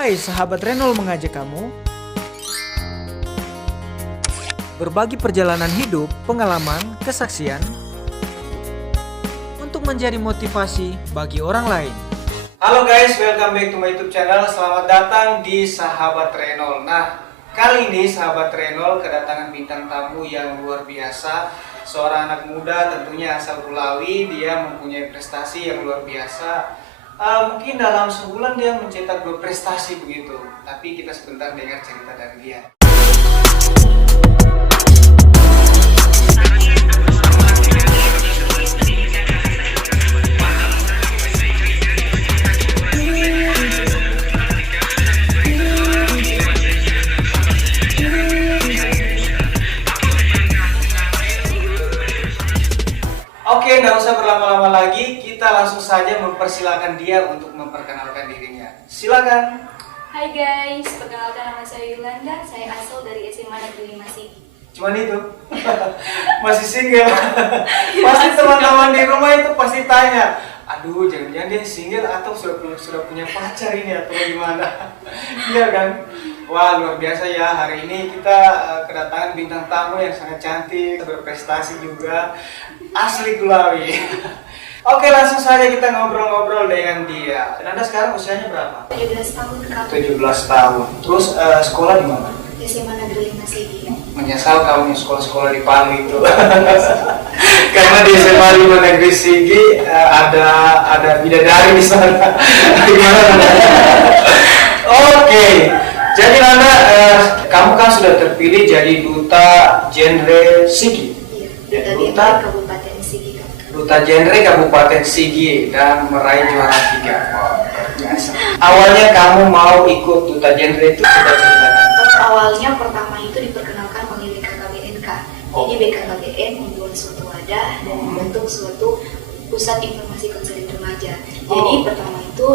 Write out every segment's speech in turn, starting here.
Hai sahabat Renol mengajak kamu berbagi perjalanan hidup, pengalaman, kesaksian untuk menjadi motivasi bagi orang lain. Halo guys, welcome back to my YouTube channel. Selamat datang di Sahabat Renol. Nah, kali ini Sahabat Renol kedatangan bintang tamu yang luar biasa. Seorang anak muda tentunya asal Bulawi. Dia mempunyai prestasi yang luar biasa. Mungkin dalam sebulan dia mencetak 2 prestasi begitu. Tapi kita sebentar dengar cerita dari dia. Oke, nggak usah berlama-lama lagi, kita langsung saja mempersilahkan dia untuk memperkenalkan dirinya. Silakan. Hai guys, perkenalkan nama saya Yolanda, saya asal dari SMA Negeri 5 Sigi. Cuman itu? Masih single? Pasti teman-teman di rumah itu pasti tanya, aduh jangan-jangan dia single atau sudah punya pacar ini atau gimana? Iya kan? Wah, luar biasa ya, hari ini kita kedatangan bintang tamu yang sangat cantik, berprestasi juga, asli Bulawi. Oke, langsung saja kita ngobrol-ngobrol dengan dia. Dan Anda sekarang usianya berapa? 17 tahun Kak. 17 tahun. Terus sekolah di mana? SMA Negeri 5 Sigi. Menyesal kamu sekolah-sekolah di Palu itu. Karena di SMA 5 Negeri Sigi ada bidadari di sana. Gimana? Oke. Jadi Nanda, kamu kan sudah terpilih jadi duta genre Sigi. Iya, Ya, dari duta Kabupaten Sigi Kak. Duta genre Kabupaten Sigi dan meraih juara 3. Wow, biasa. Awalnya kamu mau ikut duta genre itu sudah ceritakan? Awalnya pertama itu diperkenalkan oleh BKKBN Kak. Oh. Jadi BKKBN membuat suatu wadah dan membentuk suatu pusat informasi konseling remaja. Jadi pertama itu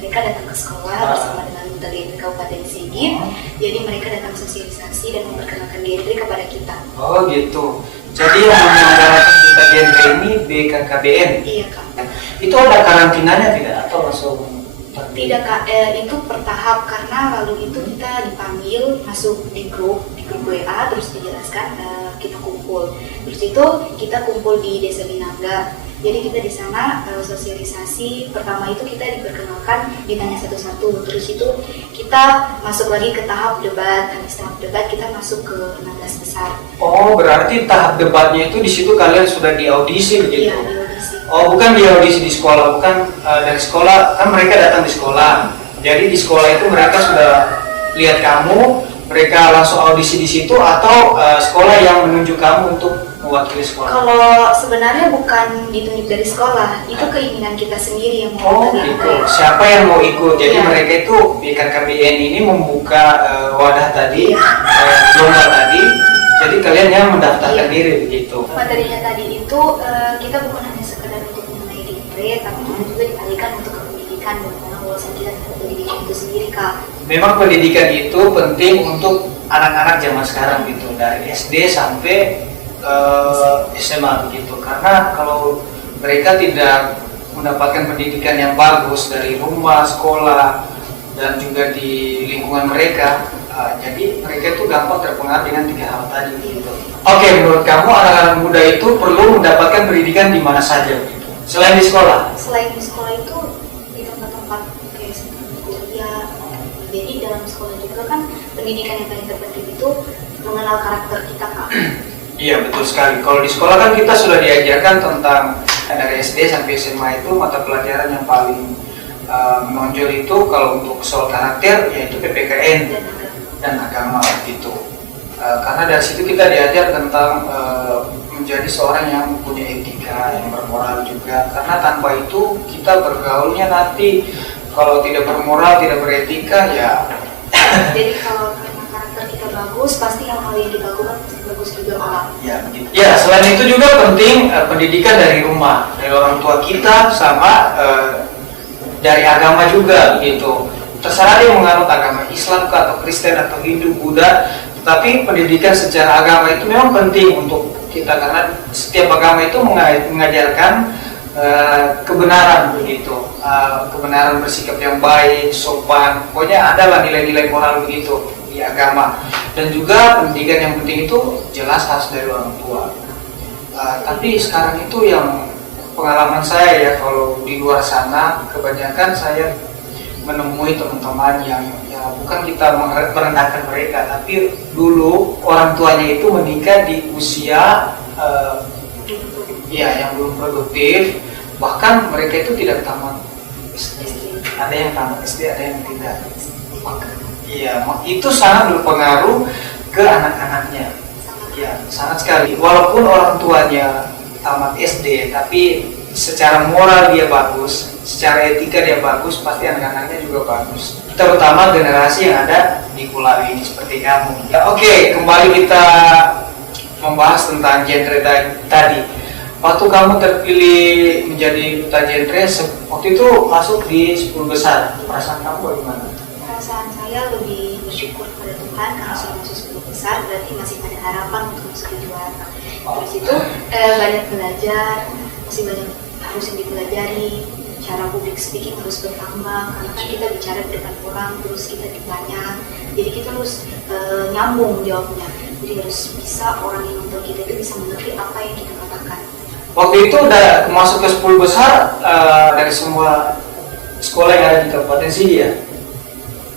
mereka datang ke sekolah bersama dengan duta genre Kabupaten Sigi. Jadi mereka datang sosialisasi dan memperkenalkan genre kepada kita. Oh gitu. Jadi yang menyelenggarakan duta genre ini BKKBN? Iya Kak. Itu ada karantinanya tidak atau langsung? Tidak Kak, itu bertahap karena lalu itu kita dipanggil masuk di grup WA, terus dijelaskan kita kumpul. Terus itu kita kumpul di Desa Binangga. Jadi kita di sana sosialisasi. Pertama itu kita diperkenalkan, ditanya satu-satu. Terus itu kita masuk lagi ke tahap debat. Habis tahap debat kita masuk ke 16 besar. Oh, berarti tahap debatnya itu di situ kalian sudah diaudisi begitu? Iya, di audisi. Oh, bukan diaudisi di sekolah, bukan dari sekolah, kan mereka datang di sekolah. Jadi di sekolah itu mereka sudah lihat kamu, mereka langsung audisi di situ atau sekolah yang menunjuk kamu untuk mewakili sekolah? Kalau sebenarnya bukan ditunjuk dari sekolah, itu keinginan kita sendiri yang Oh mau ikut. gitu, siapa yang mau ikut? Jadi Ya. mereka itu BKKBN ini membuka wadah tadi, lomba tadi. Jadi kalian yang mendaftarkan Iya. diri begitu. Materinya tadi itu kita bukan hanya sekedar untuk mengenai genre, tapi kita juga dialihkan untuk ke pendidikan dan wawasan kita terhadap pendidikan itu sendiri Kak. Memang pendidikan itu penting untuk anak-anak zaman sekarang gitu, dari SD sampai SMA begitu. Karena kalau mereka tidak mendapatkan pendidikan yang bagus dari rumah, sekolah, dan juga di lingkungan mereka, jadi mereka itu gampang terpengaruh dengan 3 hal tadi gitu. Oke, menurut kamu anak-anak muda itu perlu mendapatkan pendidikan di mana saja gitu? Selain di sekolah? Selain di sekolah itu di tempat-tempat kayak seperti kuliah, jadi dalam sekolah juga kan pendidikan yang paling terpenting itu mengenal karakter kita Kak. Iya, betul sekali. Kalau di sekolah kan kita sudah diajarkan tentang dari SD sampai SMA itu mata pelajaran yang paling menonjol itu kalau untuk soal karakter yaitu PPKN dan agama gitu. Karena dari situ kita diajar tentang menjadi seorang yang punya etika, yang bermoral juga. Karena tanpa itu kita bergaulnya nanti kalau tidak bermoral, tidak beretika ya. Jadi kalau karena karakter kita bagus, pasti hal-hal yang kita lakukan bagus juga Kak. Ya, begitu. Ya, selain itu juga penting pendidikan dari rumah, dari orang tua kita sama dari agama juga begitu. Terserah dia menganut agama Islam atau Kristen atau Hindu, Buddha, tetapi pendidikan secara agama itu memang penting untuk kita karena setiap agama itu mengajarkan kebenaran begitu, kebenaran bersikap yang baik, sopan, pokoknya adalah nilai-nilai moral begitu di agama. Dan juga pendidikan yang penting itu jelas harus dari orang tua. Tapi sekarang itu yang pengalaman saya ya, kalau di luar sana kebanyakan saya menemui teman-teman yang ya bukan kita merendahkan mereka, tapi dulu orang tuanya itu menikah di usia ya yang belum produktif, bahkan mereka itu tidak tamat SD. Ada yang tamat SD, ada yang tidak. Iya, itu sangat berpengaruh ke anak-anaknya. Ya, sangat sekali. Walaupun orang tuanya tamat SD, tapi secara moral dia bagus, secara etika dia bagus, pasti anak-anaknya juga bagus. Terutama generasi yang ada di pulau ini seperti kamu. Ya, oke, kembali kita membahas tentang genre tadi. Waktu kamu terpilih menjadi duta genre, waktu itu masuk di 10 besar. Perasaan kamu bagaimana? Perasaan saya lebih bersyukur kepada Tuhan karena sudah masuk 10 besar, berarti masih ada harapan untuk masuk di juara. Terus itu banyak belajar, masih banyak harus yang dipelajari, cara public speaking harus bertambah karena kan kita bicara di depan orang, terus kita ditanya, jadi kita harus nyambung jawabnya, jadi harus bisa orang yang nonton kita itu bisa mengerti apa yang kita katakan. Waktu itu udah masuk ke 10 besar dari semua sekolah yang ada di Kabupaten Sigi ya?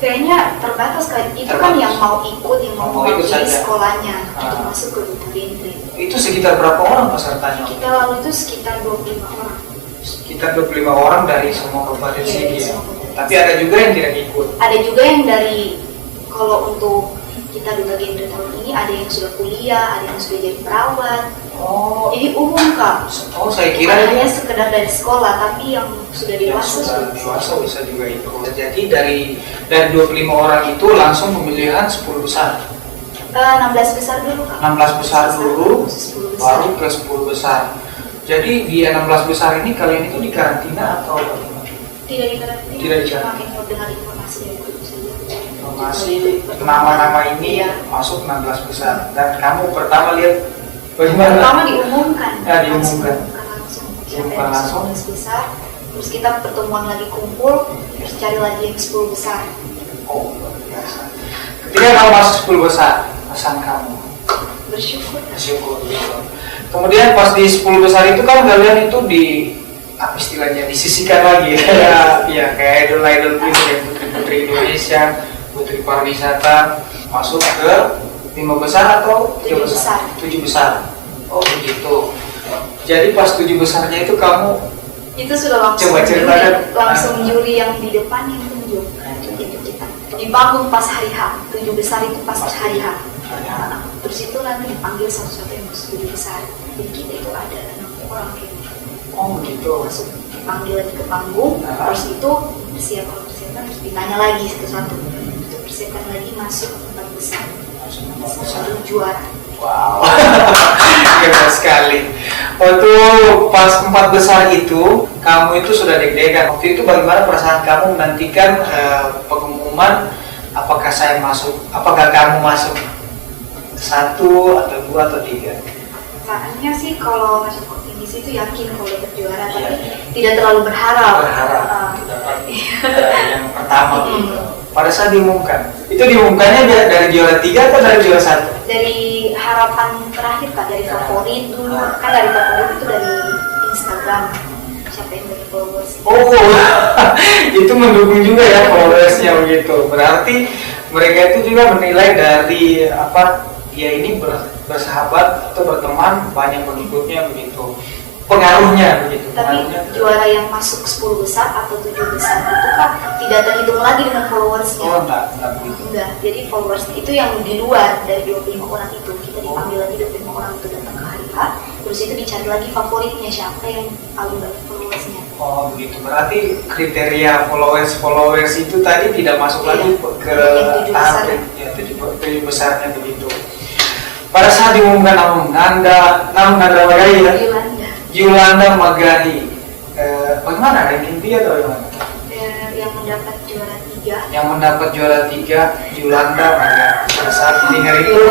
Kayaknya terbatas kan, itu kan yang mau ikut, yang mau mewakili sekolahnya untuk masuk ke duta genre. Itu sekitar berapa orang pesertanya? Kita lalu itu sekitar 25 orang. Sekitar 25 orang dari semua Kabupaten Sigi ya? Tapi ada juga yang tidak ikut? Ada juga yang dari, kalau untuk kita duta genre tahun ini ada yang sudah kuliah, ada yang sudah jadi perawat. Oh, jadi umum Kak. Oh, saya kira bukan hanya sekedar dari sekolah, tapi yang sudah dewasa bisa juga ikut. Jadi dari 25 orang itu langsung pemilihan 10 besar. 16 besar dulu Kak. 16 besar dulu, 10 besar. baru ke 10 besar. Jadi di 16 besar ini kalian itu dikarantina atau bagaimana? Tidak dikarantina. Tidak dikarantina. Cuma dengar informasi dari guru saja. Informasi nama-nama ini masuk 16 besar. Dan kamu pertama lihat bagaimana? Pertama diumumkan. Ya, diumumkan. Diumumkan langsung. 16 besar. Terus kita pertemuan lagi kumpul, terus cari lagi yang 10 besar. Oh, luar biasa. Ketika kamu masuk 10 besar, pesan kamu? Bersyukur. Bersyukur. Kemudian pas di 10 besar itu kan kalian itu di apa istilahnya disisihkan lagi ya kayak idol-idol gitu ya, putri-putri Indonesia, putri pariwisata masuk ke 5 besar atau 7 besar. 7 besar. Oh begitu. Jadi pas 7 besarnya itu kamu itu sudah langsung coba ceritakan langsung juri yang di depan yang tunjuk itu kita di panggung pas hari H. 7 besar itu pas hari H. Terus itu nanti dipanggil satu-satu yang masuk 7 besar. Jadi kita itu ada 6 orang kayaknya. oh begitu. Masuk dipanggil lagi ke panggung. Terus itu persiapan terus ditanya lagi satu-satu. Terus persiapan lagi masuk 4 besar. Satu juara. Wow, hebat sekali. Waktu pas 4 besar itu, kamu itu sudah deg-degan. Waktu itu bagaimana perasaan kamu menantikan pengumuman apakah kamu masuk 1 atau 2 atau 3? Perasaannya sih kalau masuk kompetisi itu yakin kalau dapat juara, tapi tidak terlalu berharap. Dapat yang pertama gitu. Pada saat diumumkan, itu diumumkannya dari juara 3 atau dari juara 1? Dari harapan terakhir Kak, dari favorit dulu. Kan dari favorit itu dari Instagram. Siapa yang dari followers. Oh, itu mendukung juga ya followersnya begitu. Berarti mereka itu juga menilai dari dia ini bersahabat atau berteman, banyak pengikutnya begitu. Pengaruhnya begitu. Tapi juara yang masuk 10 besar atau 7 besar itu kan tidak terhitung lagi dengan followersnya. Oh, enggak begitu. Enggak, jadi followers itu yang di luar dari 25 orang itu. Kita dipanggil lagi 25 orang itu datang ke hari H. Terus itu dicari lagi favoritnya siapa yang paling banyak followersnya. Oh begitu, berarti kriteria followers itu tadi tidak masuk lagi ke tahap ya 7 besarnya begitu. Pada saat diumumkan Nanda Magahi ya? Yolanda Magahi. Bagaimana ranking dia atau bagaimana? Yang mendapat juara 3. Yang mendapat juara 3 Yolanda Magahi. Pada saat mendengar itu,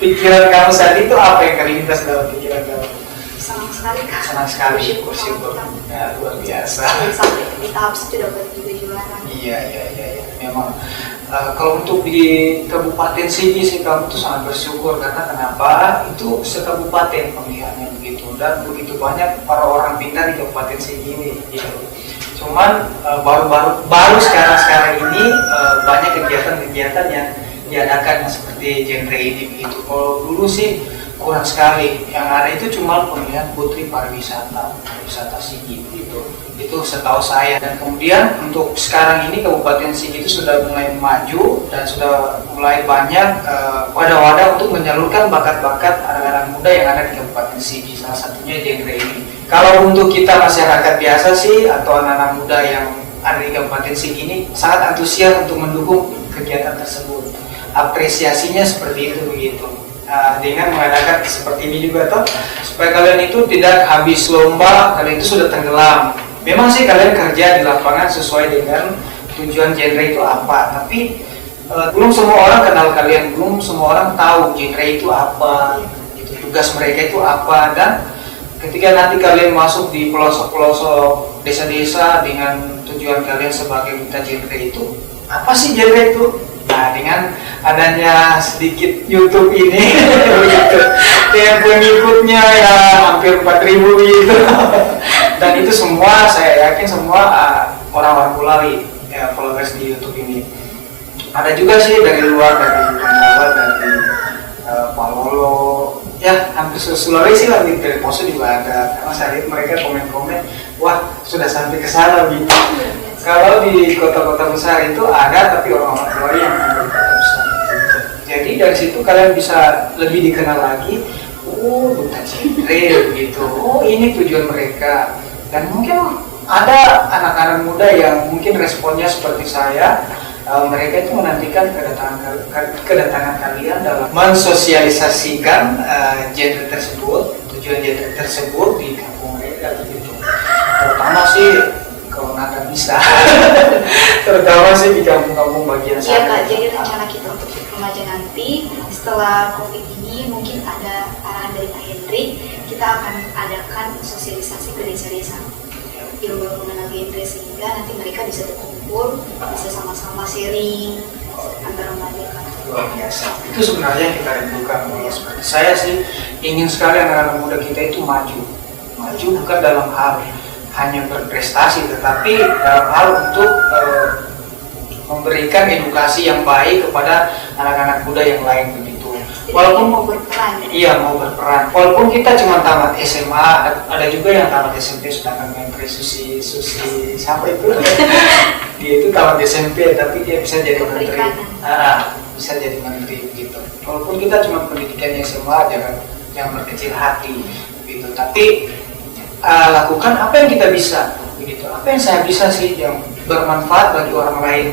pikiran kamu saat itu apa yang terlintas dalam pikiran kamu? Senang sekali Kak. Senang sekali, bersyukur. Ya, luar biasa. Sampai di tahap situ dapat juga juara. Iya. Memang kalau untuk di Kabupaten Sigi sih kamu tuh sangat bersyukur karena kenapa? Itu sekabupaten pemilihannya begitu dan begitu banyak para orang pintar di Kabupaten Sigi ini. Gitu. Cuman baru sekarang ini banyak kegiatan-kegiatan yang diadakan seperti genre ini begitu. Kalau dulu sih kurang sekali. Yang ada itu cuma pemilihan putri pariwisata Sigi begitu. Itu setahu saya. Dan kemudian untuk sekarang ini Kabupaten Sigi itu sudah mulai maju dan sudah mulai banyak wadah-wadah untuk menyalurkan bakat-bakat anak-anak muda yang ada di Kabupaten Sigi. Salah satunya genre ini. Kalau untuk kita masyarakat biasa sih atau anak-anak muda yang ada di Kabupaten Sigi ini sangat antusias untuk mendukung kegiatan tersebut. Apresiasinya seperti itu begitu. Dengan mengadakan seperti ini juga toh supaya kalian itu tidak habis lomba, kalian itu sudah tenggelam. Memang sih kalian kerja di lapangan sesuai dengan tujuan genre itu apa, tapi belum semua orang kenal kalian, belum semua orang tahu genre itu apa, gitu, tugas mereka itu apa. Dan ketika nanti kalian masuk di pelosok-pelosok desa-desa dengan tujuan kalian sebagai duta genre itu, apa sih genre itu? Nah, dengan adanya sedikit YouTube ini, begitu, yang pengikutnya ya hampir 4.000 gitu, dan itu semua saya yakin semua orang-orang Kulawi, ya, followers di YouTube ini. Ada juga sih dari luar, dari Jawa, dari Palolo, ya hampir Sulawesi lah, gitu. Dari Poso juga ada. Karena saya lihat mereka komen-komen, wah sudah sampai ke sana gitu. Kalau di kota-kota besar itu ada, tapi orang-orang luar yang ada di kota besar. Jadi dari situ kalian bisa lebih dikenal lagi. Oh, duta genre gitu. Oh, ini tujuan mereka. Dan mungkin ada anak-anak muda yang mungkin responnya seperti saya. Mereka itu menantikan kedatangan kalian dalam mensosialisasikan genre tersebut, tujuan genre tersebut di kampung mereka gitu. Terutama sih kalau nggak bisa, terutama sih di kampung-kampung bagian Iya sana. Kak, jadi rencana kita untuk remaja nanti setelah COVID ini mungkin ada arahan dari Pak Hendrik, kita akan adakan sosialisasi ke desa-desa ilmu mengenal genre sehingga nanti mereka bisa berkumpul, bisa sama-sama sharing antara mereka. Luar biasa. Itu sebenarnya yang kita rindukan. Seperti saya sih ingin sekali anak-anak muda kita itu maju bukan dalam hal hanya berprestasi, tetapi dalam hal untuk memberikan edukasi yang baik kepada anak-anak muda yang lain begitu. Walaupun mau berperan. Iya, mau berperan. Walaupun kita cuma tamat SMA, ada juga yang tamat SMP sedangkan menteri Susi siapa itu? Dia itu tamat SMP tapi dia bisa jadi menteri. Bisa jadi menteri begitu. Walaupun kita cuma pendidikannya SMA, jangan berkecil hati begitu. Tapi lakukan apa yang kita bisa begitu. Apa yang saya bisa sih yang bermanfaat bagi orang lain,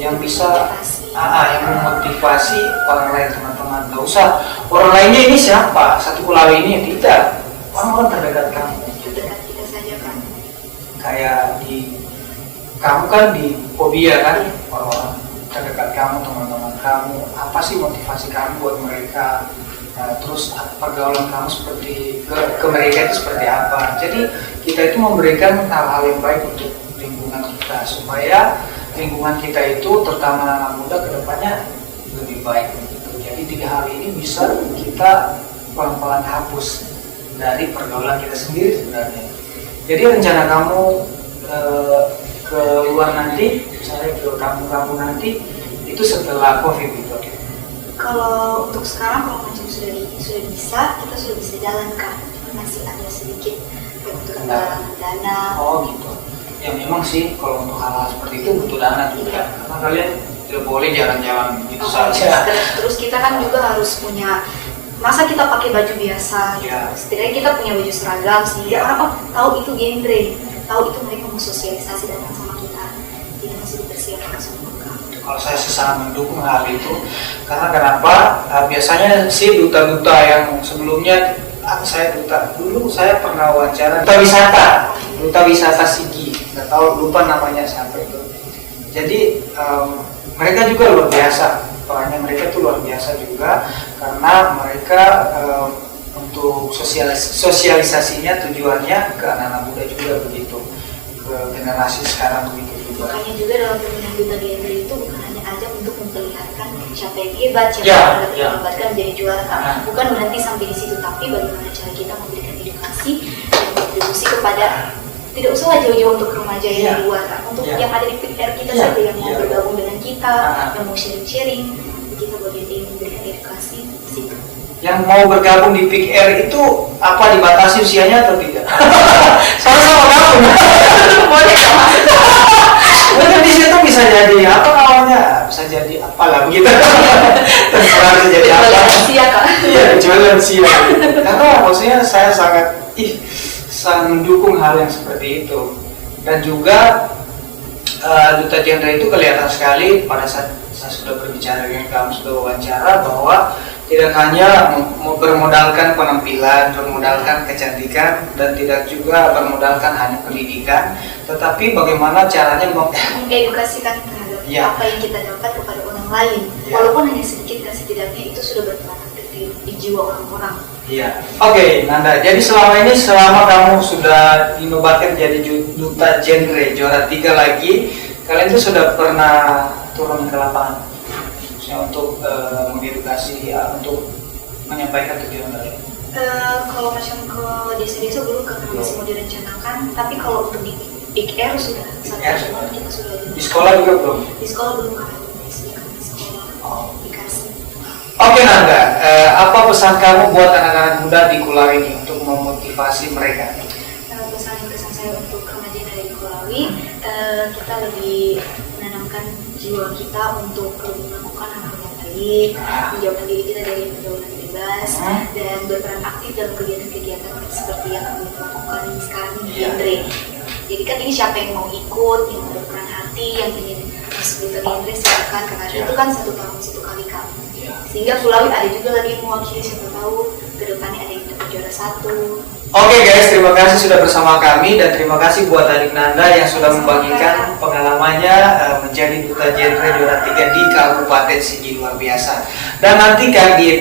yang bisa yang memotivasi orang lain, teman-teman. Nggak usah orang lainnya ini siapa, satu Kulawi ini, tidak, orang-orang terdekat kamu. Terdekat kita saja kan. Kayak kamu kan di Fobia kan, orang-orang terdekat kamu, teman-teman kamu, apa sih motivasi kamu buat mereka? Terus pergaulan kamu seperti ke mereka itu seperti apa? Jadi kita itu memberikan hal-hal yang baik untuk lingkungan kita supaya lingkungan kita itu terutama anak muda kedepannya lebih baik. Gitu. Jadi 3 hal ini bisa kita pelan-pelan hapus dari pergaulan kita sendiri sebenarnya. Jadi rencana kamu ke luar nanti, misalnya ke kampung-kampung nanti itu setelah COVID gitu. Kalau untuk sekarang kalau macam sudah bisa, kita sudah bisa jalankan. Masih ada sedikit kekurangan dana. Oh gitu. Ya memang sih kalau untuk hal-hal seperti itu butuh dana juga. Karena kalian tidak boleh jalan-jalan gitu saja. Terus kita kan juga harus punya, masa kita pakai baju biasa. Ya. Setidaknya kita punya baju seragam sehingga orang tahu itu genre, tahu itu mereka mau sosialisasi datang sama kita. Kita masih dipersiapkan semua. Kalau saya sangat mendukung hal itu, karena kenapa? Biasanya sih duta-duta yang sebelumnya saya pernah wawancara duta wisata Sigi, nggak tahu lupa namanya siapa itu. Jadi mereka juga luar biasa, perannya mereka tuh luar biasa juga karena mereka untuk sosialisasinya tujuannya ke anak-anak muda juga begitu, ke generasi sekarang begitu juga. Makanya juga dalam pemilihan duta genre itu bukan hanya ajang untuk memperlihatkan siapa yang hebat, siapa Ya, yang dapat ya. dilibatkan menjadi juara, Ah. bukan berhenti sampai di situ, tapi bagaimana cara kita memberikan edukasi dan kontribusi kepada, tidak usah jauh-jauh untuk remaja yang Ya. di luar, untuk Ya. yang ada di PR kita Ya, saja, yang mau ya. bergabung dengan kita, Ah. yang mau sharing-sharing, kita bagian memberikan edukasi di situ. Yang mau bergabung di Pick Air itu apa, dibatasi usianya atau tidak? Sama-sama gabung. Boleh kan? Mungkin di situ bisa jadi apa namanya, bisa jadi apalah begitu. Terserah bisa jadi apa. Lansia kak. Iya, kecuali lansia. Karena maksudnya saya sangat mendukung hal yang seperti itu. Dan juga duta genre itu kelihatan sekali pada saat saya sudah berbicara dengan kamu, sudah wawancara, bahwa tidak hanya bermodalkan penampilan, bermodalkan kecantikan, dan tidak juga bermodalkan hanya pendidikan, tetapi bagaimana caranya Mengedukasikan terhadap Ya. apa yang kita dapat kepada orang lain, Ya. walaupun hanya sedikit, dan setidaknya itu sudah berperan aktif di jiwa orang-orang. Iya. Oke, Nanda. Jadi selama kamu sudah dinobatkan jadi duta genre juara 3 lagi, kalian tuh sudah pernah turun ke lapangan? Maksudnya untuk mengedukasi, untuk menyampaikan tujuan kalian. Kalau macam ke desa-desa belum, karena masih mau direncanakan. Tapi kalau untuk di Big Air sudah, satu Air tahun sudah. kita sudah Di sekolah juga belum? Di sekolah belum, karena belum disediakan di sekolah. Oh. Dikasih. Oke, Nanda. Apa pesan kamu buat anak-anak muda di Kulawi ini untuk memotivasi mereka? Pesan saya untuk remaja dari Kulawi, kita lebih menanamkan jiwa kita untuk lebih melakukan hal-hal yang baik, menjauhkan diri kita dari pergaulan bebas, dan berperan aktif dalam kegiatan-kegiatan seperti yang kami lakukan sekarang di genre. Jadi kan ini siapa yang mau ikut, yang mau berperan hati, yang ingin masuk di genre, silakan, karena itu kan 1 tahun 1 kali kan. Sehingga Kulawi ada juga lagi yang mewakili, siapa tahu kedepannya ada yang dapat juara 1. Oke guys, terima kasih sudah bersama kami, dan terima kasih buat adik Nanda yang sudah membagikan pengalamannya menjadi duta genre juara 3 di Kabupaten Sigi, luar biasa. Dan nantikan di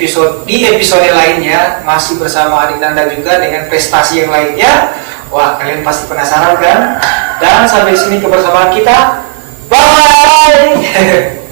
episode lainnya masih bersama adik Nanda juga dengan prestasi yang lainnya. Wah, kalian pasti penasaran kan? Dan sampai di sini kebersamaan kita. Bye.